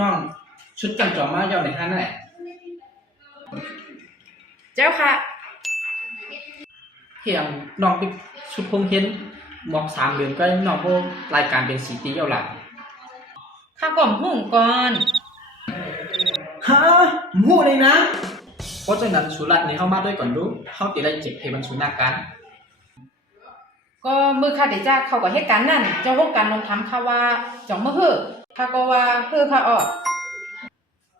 น้องชุดกันจอมาเจ้าในห้างนั่นแหละเจ้าค่ะเพียงน้องไปชุดพงเห็นหมอก3 เดือนก็น้องโบรายการเป็น4 ปีเจ้าหลักข้าก่อมหุ่งก่อนฮะหูเลยนะเพราะฉะนั้นสุรัตน์นี่เข้ามาด้วยก่อนดูเข้าติได้เจ็บเพบันสุนักกันก็มือข้าเดี๋ยวจ้าเขาก็เหตุการณ์นั่นเจ้าห้องการลงทำข้าว่าจ่องมือเฮือข้าก็ว่าเฮือข้าออก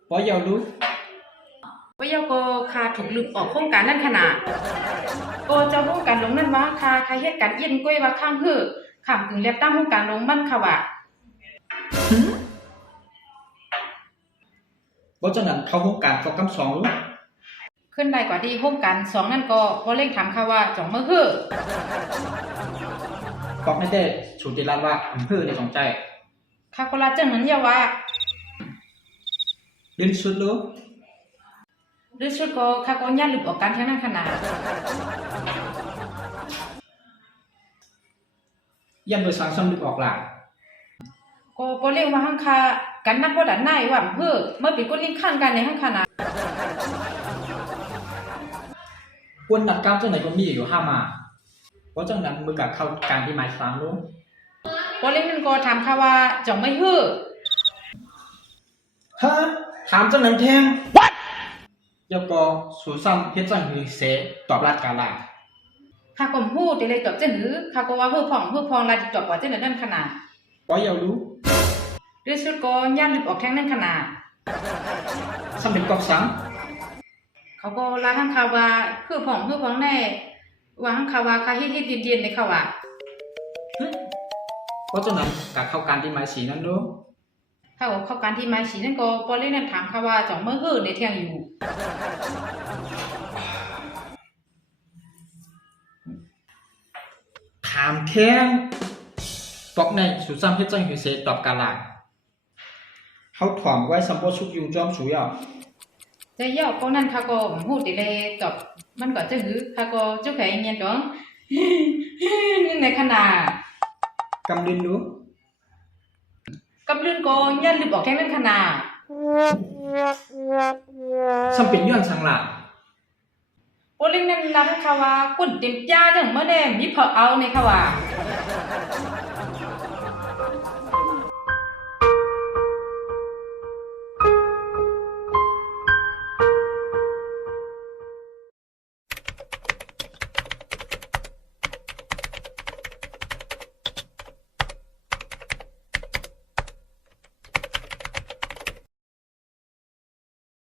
เพราะเยารู้ว่าเยาก็ข้าถูกลืมออกโครงการนั่นขนาดก็เจ้าห้องการลงนั่นว่าข้าเหตุการณ์เย็นก้อยว่าข้างเฮือข้ามถึงเรียบตั้งห้องการลงมั่นค่ะว่าเพราะฉะนั้นเข้าโครงการก็กำ2รู้ขึ้นได้กว่าที่ห้องการ2นั่นก็พอเร่งถามข้าว่าจ่องมือเฮือก็ไม่ได้ชูติรัตว่าอำเภอในสองใจข้าก็ลาเจ้านั้นอย่าว่าเล่นชุดรู้หรือชุดก็ข้าก็ย่าหลุดออกการทั้งนั้นขนาดยันโดยสางซ้ำลึกออกหลังก็พอเร่งว่าห้างคากันนักบ่ดันหน้าว่าอำเภอเมื่อปีก้นลิ้นข้างกันในห้างขนาดกวนนัดก้าวเจ้าไหนก็มีอยู่5 มาเพราะจังนั้นมือกับเข้าการที่หมาย3รู้พอเร่งนั่นก็ถามข้าว่าจ่องไม่ฮือฮะถามจังนั้นแทง What ยกก็สูซ้ำเฮ็ดจังหือเสตอบรัดกาลาข้าก็ฮู้แต่เลยตอบจังหือข้าก็ว่าฮือพ่องลาติตอบว่าจังนั้นขนาดบ่อยากรู้หรือสุดก็ย่านลึกออกแท่งนั้นขนาดสำเร็จกอกสังเขาก็ลาทั้งข้าว่าฮือพ่องแน่ว่าทั้งข้าว่าข้าเฮ็ดเย็นๆในข้าว่าเพราะฉะนั้นกะเข้าการที่หมาย4นั้นดูข้าก็เข้าการที่หมาย4นั่นก็พอเล่นนั่นถามข้าว่าจ่องมื้อฮือในเที่ยงอยู่ถามแข้งตอกในสูซ้ำเฮ็ดจังหือเสตอบกาลาเฮาถ่อมไว้สำบ่ชุกยุงจอมสูยอ่ะแต่ย่อพวกนั้นข้าก็ฮู้แต่เลยตอบมันก็จังหือข้าก็จุกให้เงียนดองนี่ในขนาดกำลินรู้กำลืนก็ย่านลึกออกแท่งนั้นขนาดซ้ำเป็นย้อนสังหลาโอลิงนั่นลาทั้งข้าว่ากุ่นเต็มจ้าจังเมื่อแดมมีพอเอาในข้าว่า